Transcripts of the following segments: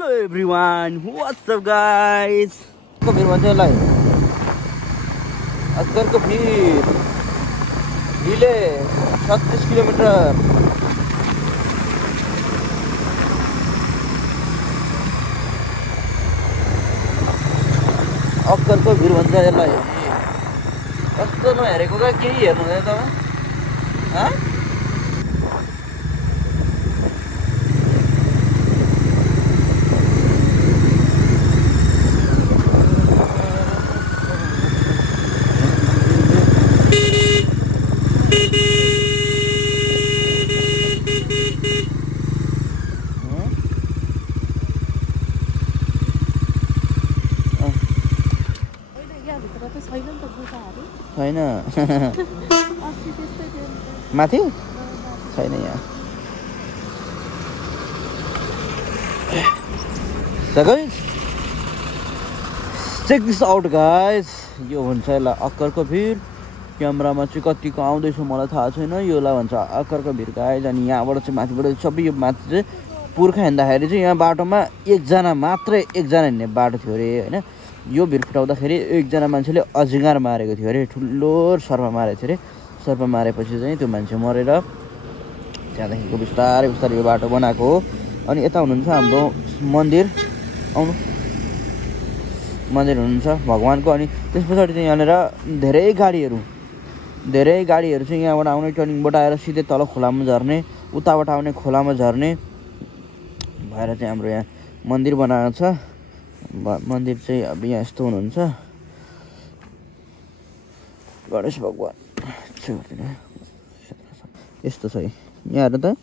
Hello everyone, what's up guys? को फिर भन्छ यसलाई अक्करको फिर हिले 36 किलोमिटर अक्करको भिर भन्छ यसलाई कस्तो नहेरेको का केही हेर्नु हुँदैन तपाईँ ह छैन माथि छैन यहाँ चेक दिस आउट गाइस यो भन्छ यसलाई अक्करको भिर क्यामेरामा चाहिँ कतिको आउँदैछ मलाई थाहा छैन योलाई भन्छ अक्करको भिर गाइस अनि यहाँबाट चाहिँ माथिबाट सबै यो माथि चाहिँ पुर्खा हिँड्दाखेरि चाहिँ यहाँ बाटोमा मात्रै एकजना हिँड्ने बाटो थियो अरे होइन यो भिर फुटाउँदाखेरि एकजना मान्छेले अजिङ्गर मारेको थियो अरे ठुलो सर्प मारेको थियो अरे सर्प मारेपछि चाहिँ त्यो मान्छे मरेर त्यहाँदेखिको बिस्तारै बिस्तारै यो बाटो बनाएको हो अनि यता हुनुहुन्छ हाम्रो मन्दिर आउनु मन्दिर हुनुहुन्छ भगवान्को अनि त्यस पछाडि चाहिँ यहाँनिर धेरै गाडीहरू चाहिँ यहाँबाट आउने टर्निङबाट आएर सिधै तल खोलामा झर्ने उताबाट आउने खोलामा झर्ने भएर चाहिँ हाम्रो यहाँ मन्दिर बनाएको छ मन्दिर चाहिँ अब यहाँ यस्तो हुनुहुन्छ गणेश भगवान यस्तो छ यहाँ हेर्नु त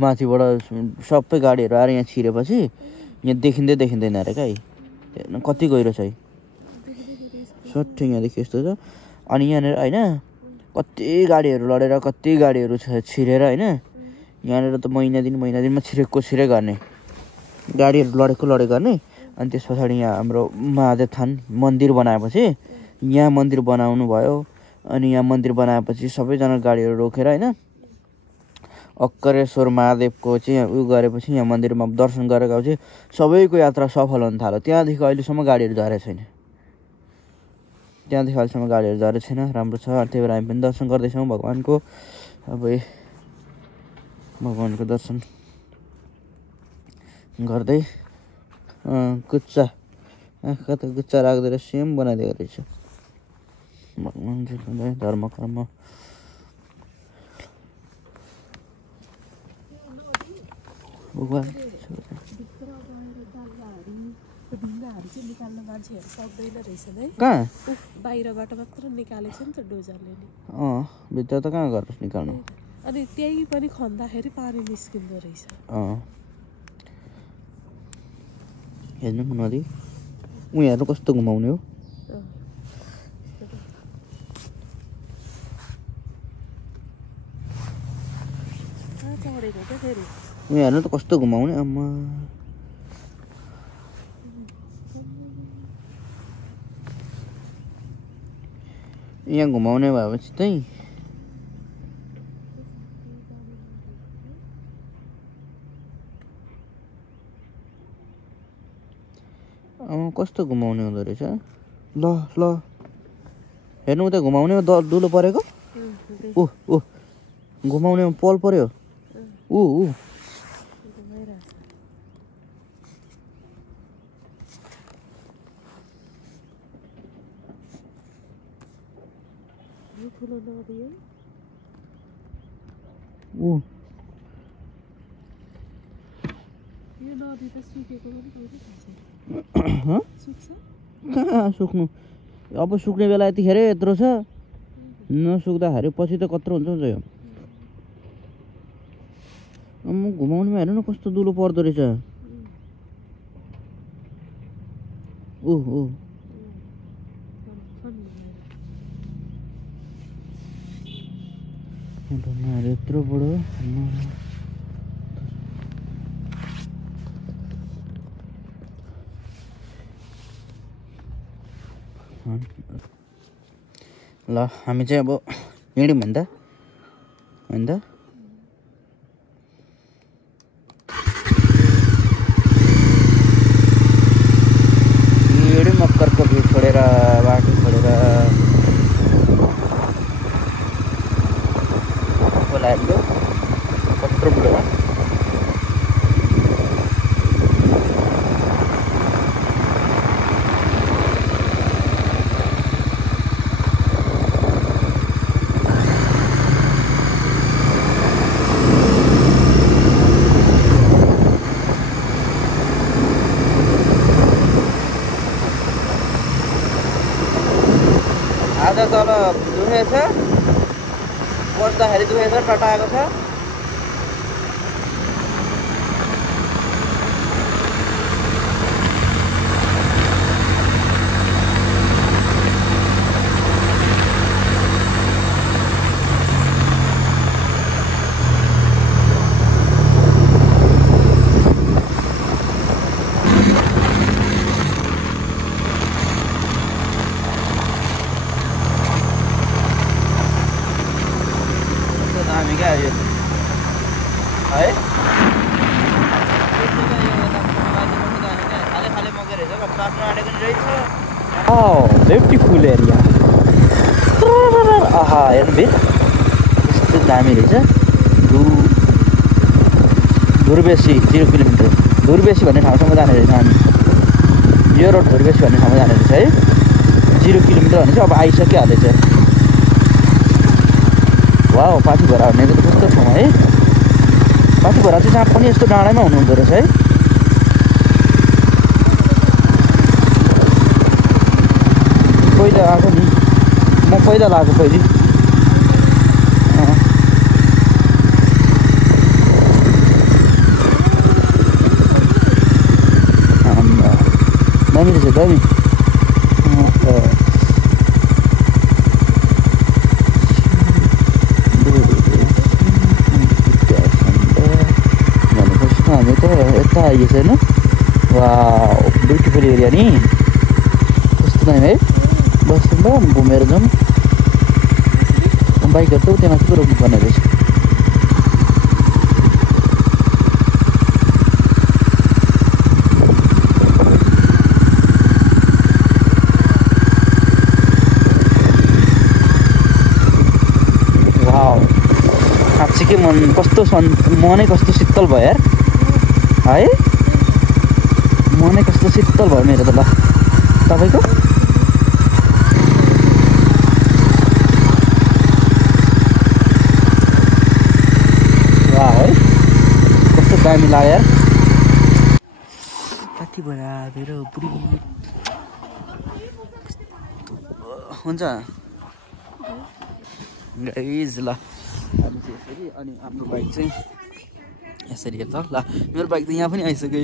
माथिबाट सबै गाडीहरू आएर यहाँ छिरेपछि यहाँ देखिँदैन अरे क्या हेर्नु कति गहिरो छ सट्ठै यहाँदेखि यस्तो छ अनि यहाँनिर होइन कति गाडीहरू लडेर कति गाडीहरू छिरेर होइन यहाँनिर त महिना दिनमा छिरे गर्ने गाडीहरू लडेको गर्ने अनि त्यस पछाडि यहाँ हाम्रो महादेव थान मन्दिर बनाएपछि यहाँ मन्दिर बनाउनु भयो अनि यहाँ मन्दिर बनाएपछि सबैजना गाडीहरू रोकेर होइन अक्करेश्वर महादेवको चाहिँ उयो गरेपछि यहाँ मन्दिरमा दर्शन गरेर गएपछि सबैको यात्रा सफल हुन थाल्यो त्यहाँदेखि अहिलेसम्म गाडीहरू झरेको छैन राम्रो छ त्यही भएर हामी पनि दर्शन गर्दैछौँ भगवान्को अब भगवान्को दर्शन गर्दै गुच्चा आँखा त गुच्चा राख्दै सेम बनाइदिएको रहेछ भगवान् धर्म कर्म भगवान् कहाँ बाहिरबाट मात्र निकालेको छ नि त डोजरले भित्र त कहाँ गरेर निकाल्नु अनि त्यही पनि खन्दाखेरि पानी निस्किँदो रहेछ हेर्नु नदी उनीहरू कस्तो घुमाउने हो उनीहरू त कस्तो घुमाउने आम्मा यहाँ घुमाउने भएपछि चाहिँ कस्तो घुमाउने हुँदो रहेछ ल हेर्नु उता घुमाउने दुलो परेको घुमाउने पल पर्यो कहाँ सुक्नु अब सुक्ने बेला यतिखेर यत्रो छ नसुक्दाखेरि पछि त कत्रो हुन्छ यो घुमाउनुमा हेर्नु न कस्तो दुलो पर्दो रहेछ यत्रो बडो ल हामी चाहिँ अब हिँड्यौँ भने त खोला हाम्रो कत्रो ठुलो आज तल दुखेछ बस्दाखेरि दुखेछ टटाएको छ हामी क्या यो है खाले मगेर बाँच्नु आँटेको नि रहेछ ब्युटिफुल एरिया आहा हेर्नु भेट यस्तो दामी रहेछ धुर्बेसी 0 किलोमिटर धुर्बेसी भन्ने ठाउँसम्म जाने रहेछ हामी यो रोड धुर्बेसी भन्ने ठाउँमा जाने रहेछ है 0 किलोमिटर भने चाहिँ अब आइसकिहालेछ वाह पाथी भरा भनेको त कस्तो ठाउँ है पाथी भरा चाहिँ जहाँ पनि यस्तो डाँडामै हुनुहुँदो रहेछ है पहिला आएको नि म पहिला लगाएको पहिले दामी रहेछ दामी हामी त यता आइएको छैन वा ब्युटिफुल एरिया नि कस्तो दामी है बस्नु ल घुमेर जाउँ बाइकहरू त उता माथि पो रोक्नु पर्ने रहेछ वाउ साँच्चीकै मन कस्तो मनै कस्तो शीतल भयो यार है मनै कस्तो शीतल भयो मेरो त ल तपाईँको वाह है कस्तो दामी लाग्यो यार कति बेला मेरो बुढी हुन्छ गाइज ल हामी चाहिँ यसरी अनि हाम्रो बाइक चाहिँ यसरी हेर्छ ल मेरो बाइक त यहाँ पनि आइसक्यो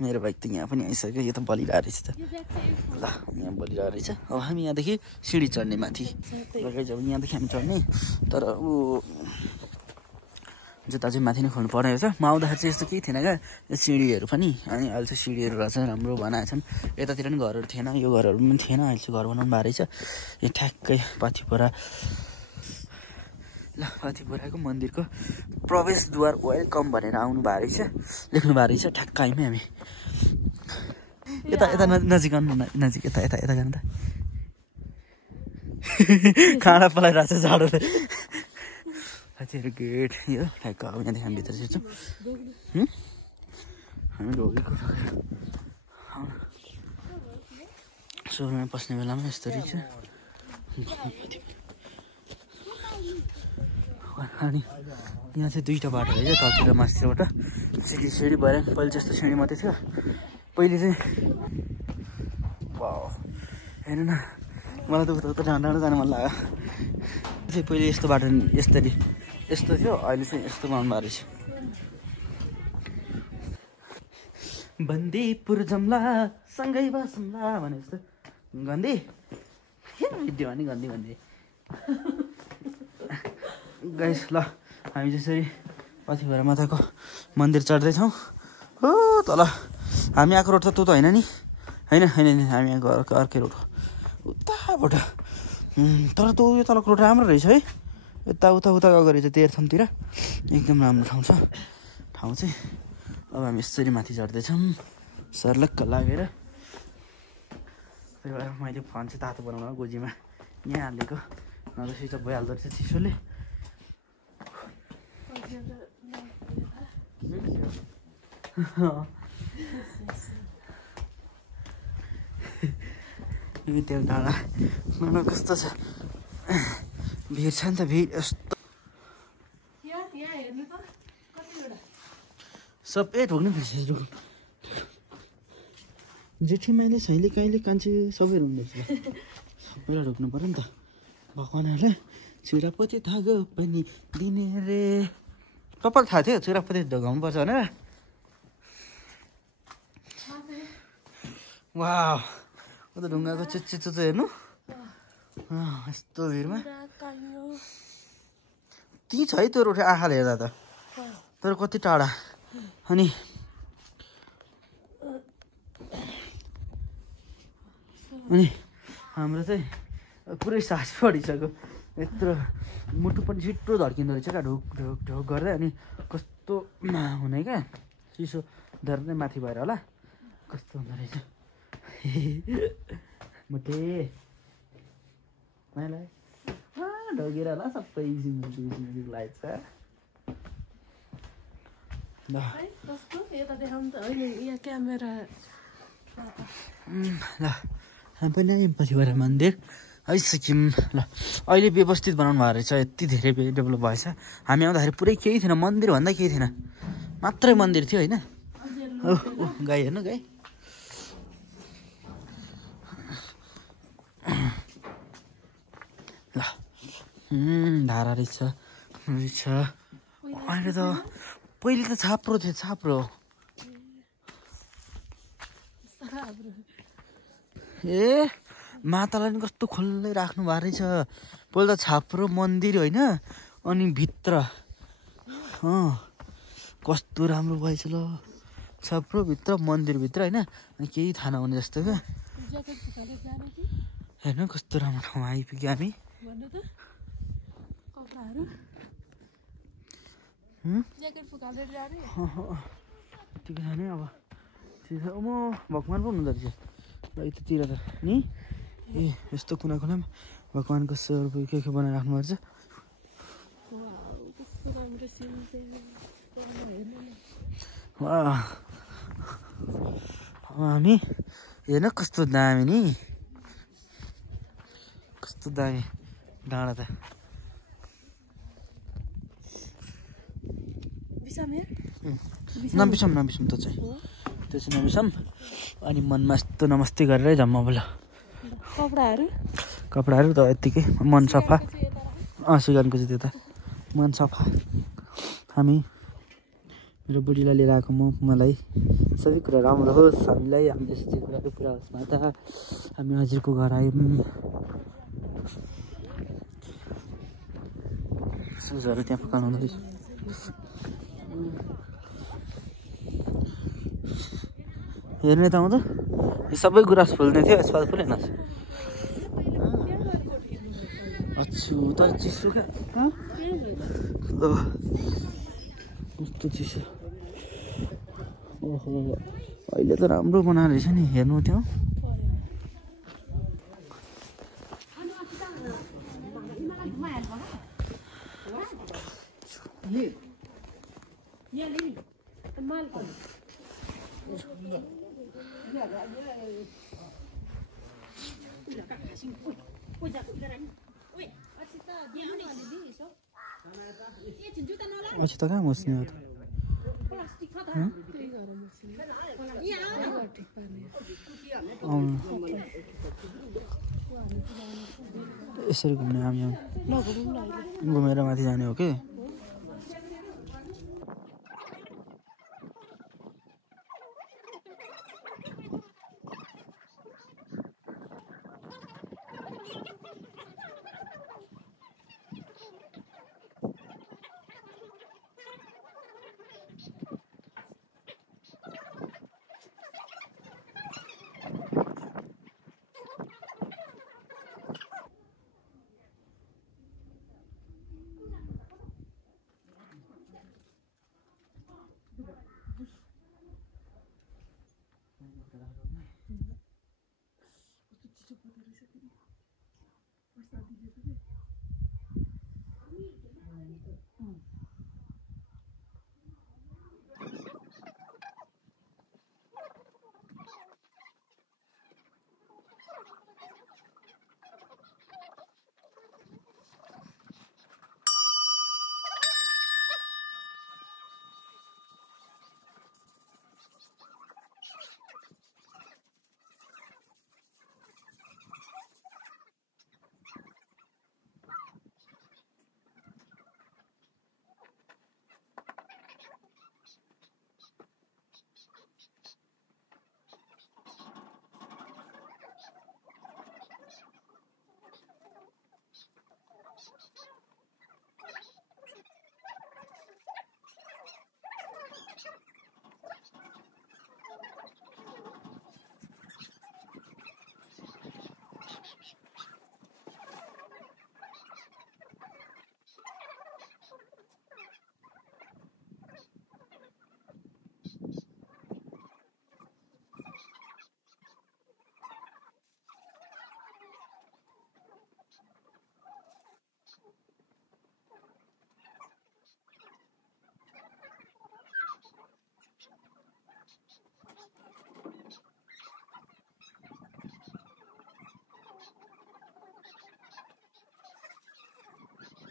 मेरो बाइक त यहाँ पनि आइसक्यो यो त बलिरहेको रहेछ त ल यहाँ बलिरहेको रहेछ अब हामी यहाँदेखि सिँढी चढ्ने माथि लगाइ अब यहाँदेखि हामी चढ्ने तर अब जुत्ता चाहिँ माथि नै खोल्नु पर्ने रहेछ म आउँदाखेरि चाहिँ यस्तो केही थिएन क्या यो सिँढीहरू पनि अनि अहिले चाहिँ सिँढीहरू रहेछ राम्रो बनाएको छन् यतातिर पनि घरहरू थिएन यो घरहरू पनि थिएन अहिले चाहिँ घर बनाउनु भएको रहेछ यो ठ्याक्कै पाथिपोरा ल पाथिपोराको मन्दिरको प्रवेशद्वार वेलकम भनेर आउनु भएको रहेछ लेख्नु भएको रहेछ ठ्याक्क आइमै हामी यता यता नजिक आउनु नजिक यता यता यता जानु त खाना पलाइरहेको छ जाडोले साथीहरू गेट यो ठ्याक्क अब यहाँदेखि हामी भित्र छिर्छौँ हामी ढोगेको सोरुममा पस्ने बेलामा यस्तो रहेछ अनि यहाँ चाहिँ दुईवटा बाटो रहेछ तलतिर माथितिरबाट सिँढी भएर पहिले जस्तो सिँढी मात्रै थियो पहिले चाहिँ हेर्नु न मलाई त उता डाँडा जानु मन लाग्यो चाहिँ पहिले यस्तो बाटो यसरी यस्तो थियो अहिले चाहिँ यस्तो बनाउनु भएको रहेछ बन्दीपुर जम्ला सँगै बसौँला भने जस्तो गन्दी भिडियो भने गन्दी भन्दै गाइस ल हामी त्यसरी पाथिभरा माताको मन्दिर चढ्दैछौँ हो तल हामी आएको रोड त त्यो त होइन नि होइन हामी यहाँ घरको अर्कै रोड हो उताबाट तर त्यो यो तलको रोड राम्रो रहेछ है यता उता गएको रहेछ तेह्रथुमतिर एकदम राम्रो ठाउँ छ ठाउँ चाहिँ अब हामी यसरी माथि चढ्दैछौँ सर्लक्क लागेर त्यही भएर मैले फोन चाहिँ तातो बनाउनु गोजीमा यहाँ हालेको नभए स्विच अफ भइहाल्दो रहेछ चिसोले। त्यो डाँडा कस्तो छ, भिड छ नि त, भिड यस्तो सबै ढोग्नु पर्छ। जेठी माइले सहिले काहीँले कान्छे सबै रुँदो रहेछ, सबैलाई ढोग्नु पऱ्यो नि त। भगवान्हरूलाई चिरापति धागो पनि दिने रे। कपाल थाहा थियो चिरापति ढोगाउनु पर्छ भनेर। वाह ऊ त ढुङ्गाको चिच्चिचो चाहिँ हेर्नु यस्तो भिडमा। ती छ है त्यो रोटी आँखाले हेर्दा त, तर कति टाढा। अनि हाम्रो चाहिँ पुरै सास बढिसक्यो, यत्रो मुटु पनि छिट्टो धड्किँदो रहेछ क्या ढोक ढोक ढोक गर्दै। अनि कस्तो हुने क्या, चिसो धेरै नै माथि भएर होला कस्तो हुँदो रहेछ। मुटे मलाई ढोगेर होला सबै लागेको छ। ल हामी पनि आयौँ पछिबाट मन्दिर आइसक्यौँ। ल अहिले व्यवस्थित बनाउनु भएको रहेछ, यति धेरै डेभलप भएछ। हामी आउँदाखेरि पुरै केही थिएन, मन्दिर भन्दा केही थिएन, मात्रै मन्दिर थियो होइन। गाई हेर्नु गाई, ल धारा रहेछ रहेछ। अहिले त पहिले त छाप्रो थियो, छाप्रो। ए मातालाई पनि कस्तो खुल्लै राख्नु भएको रहेछ। पहिला त छाप्रो मन्दिर होइन, अनि भित्र कस्तो राम्रो भएछ ल, छाप्रो भित्र मन्दिरभित्र होइन। अनि केही थाहा नहुने जस्तो क्या। हेर्नु कस्तो राम्रो ठाउँ आइपुग्यो हामी। ठिकै छ नि अब म भगवान् पो हुँदो रहेछ यतातिर त नि। ए यस्तो कुना कुनामा भगवान्को स्वरूप के बनाइराख्नु भएको छ। हामी हेर्न कस्तो दामी नि, कस्तो दामी डाँडा त। नबिसाम नबिसाम त चाहिँ त्यो चाहिँ नबिसाम। अनि मनमा यस्तो नमस्ते गरेरै जाऊँ अब। ल कपडाहरू त यत्तिकै, मन सफा। सिगानको चाहिँ त्यो त मन सफा। हामी मेरो बुढीलाई लिएर आएको मलाई सबै कुरा राम्रो होस्, हामीलाई हामीले सोचेको कुराहरू पुरा होस् माता। हामी हजुरको घर आयौँ। सुजहरू त्यहाँ पकाउनु हुँदैछ। हेर्ने त आउँदा यो सबै गुराँस फुल्ने थियो, यसपालि फुलेन। अच्छु तर चिसो क्या, कस्तो चिसो। ओहो अहिले त राम्रो बनाएको रहेछ नि, हेर्नु त्यहाँ। अच्छा त कहाँ बस्ने हो त? यसरी घुम्ने हामी घुमेर माथि जाने हो कि?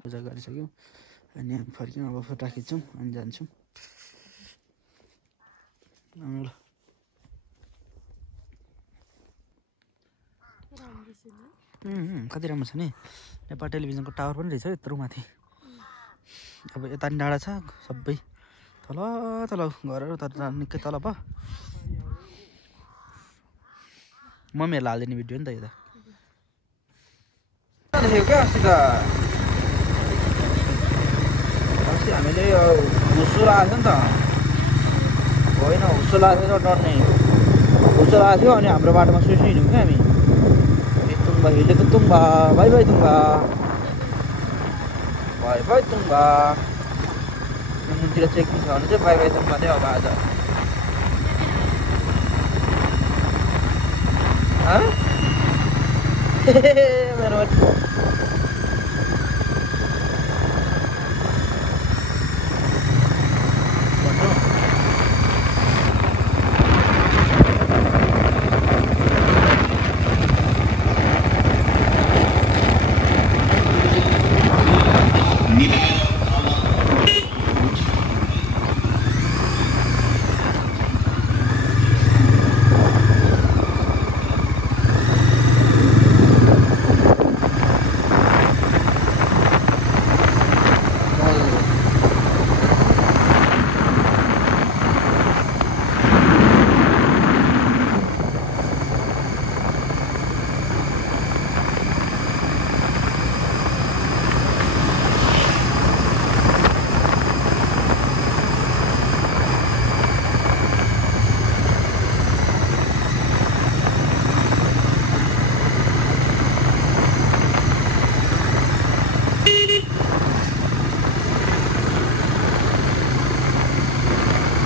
पूजा गरिसक्यौँ अनि हामी फर्क्यौँ अब फोटो खिच्छौँ अनि जान्छौँ कति राम्रो छ नि नेपाल टेलिभिजनको टावर पनि रहेछ यत्रो माथि अब यता नि डाँडा छ सबै तल तल घरहरू तर निकै तल भयो मम्मीहरूलाई हालिदिने भिडियो नि त यो त देखेको क्या अस्ति हामीले हुस्सो लगाएको थियो नि त होइन हुस्सो लगाएको थियो डर्ने हुस्सो लगाएको थियो अनि हाम्रो बाटोमा सुइसु हिँड्यौँ क्या हामी तुङ्बा हिँडेको तुङ्बा बाई बाई तुङ्बा बाई बाई तुङ्बा मुनतिर चेकिङ छ भने चाहिँ बाई बाई तुङ्बा थियो अब आज मेरो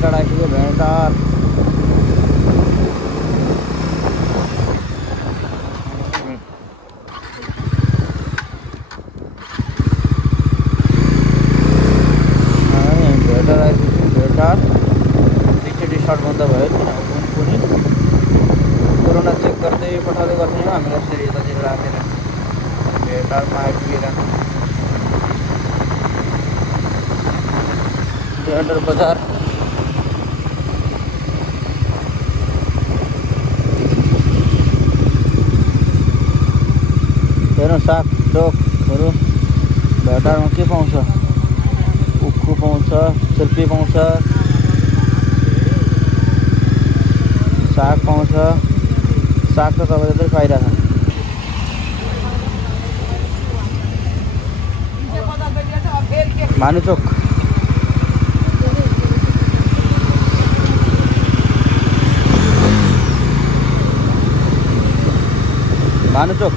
राखेको भेडार भेडार एकचोटि सर्ट बन्द भयो कुनै कोरोना चेक गर्दै पठाउँदै गर्ने हो हामीलाई यसरी यतातिर राखेर भेडारमा आइपुगेर भेडार बजार हेर्नु साग डोकहरू भेडारमा के पाउँछ उखु पाउँछ छुर्पी पाउँछ साग पाउँछ साग त तपाईँले चाहिँ पाइरहेछ भानुचोक भानुचोक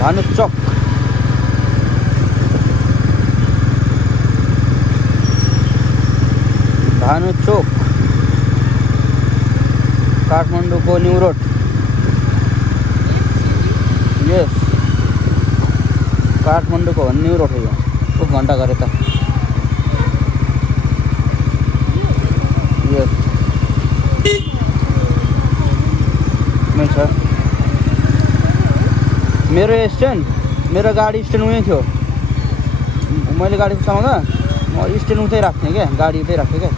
भानुचोक भानुचोक काठमाडौँको न्यू रोड यस काठमाडौँको हो न्यु रोड हो यो घन्टा गरे त यस छ मेरो स्ट्यान्ड मेरो गाडी स्ट्यान्ड उयो थियो मैले गाडी समाउँदा म स्ट्यान्ड उतै राख्थेँ क्या गाडी उतै राख्थेँ क्या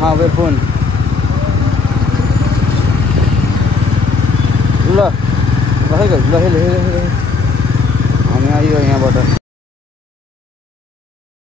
महावीरपुन ल रहेको ल हामी आयो यहाँबाट